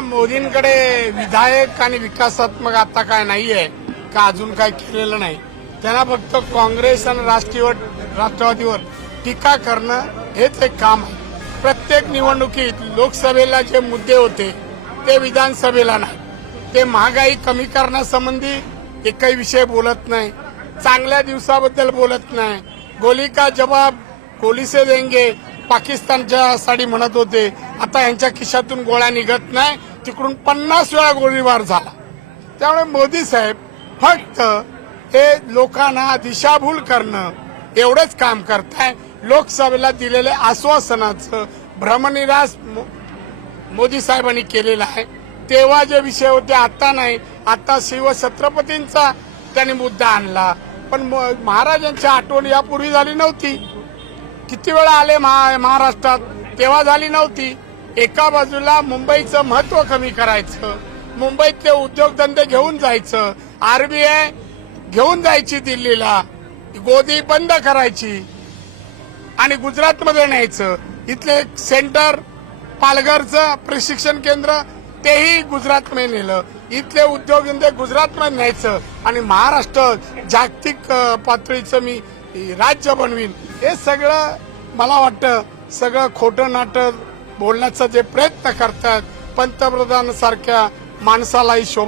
मोदींकडे विधायक आणि विकासात्मक आता काय नाहीये का अजून काय केलेलं नाही त्यांना फक्त काँग्रेस आणि राष्ट्रीय राष्ट्रवादीवर टीका करणं हेच एक काम आहे. प्रत्येक निवडणुकीत लोकसभेला जे मुद्दे होते ते विधानसभेला नाही. ते महागाई कमी करण्यासंबंधी एकही विषय बोलत नाही चांगल्या दिवसाबद्दल बोलत नाही. गोली का जवाब गोली से देंगे पाकिस्तानच्या साडी म्हणत होते आता यांच्या खिशातून गोळ्या निघत नाही तिकडून पन्नास वेळा गोळीबार झाला. त्यामुळे मोदी साहेब फक्त हे लोकांना दिशाभूल करणं एवढंच काम करताय. लोकसभेला दिलेल्या आश्वासनाचं भ्रमनिरास मो- मोदी साहेबांनी केलेला आहे. तेव्हा जे विषय होते आता नाही. आता शिवछत्रपतींचा त्यांनी मुद्दा आणला. पण म- महाराजांची आठवण यापूर्वी झाली नव्हती. किती वेळा आले महा- महाराष्ट्रात? तेव्हा झाली नव्हती. एका बाजूला मुंबईचं महत्त्व कमी करायचं मुंबईतले उद्योगधंदे घेऊन जायचं आरबीआय घेऊन जायची दिल्लीला गोदी बंद करायची आणि गुजरातमध्ये न्यायचं. इथले सेंटर पालघरचं प्रशिक्षण केंद्र तेही गुजरातमध्ये नेलं. इथले उद्योगधंदे गुजरातमध्ये न्यायचं आणि महाराष्ट्र जागतिक पातळीचं मी राज्य बनवीन. हे सगळं मला वाटतं सगळं खोटं नाटक बोलण्याचा जे प्रयत्न करतात पंतप्रधान सारख्या माणसालाही शोभ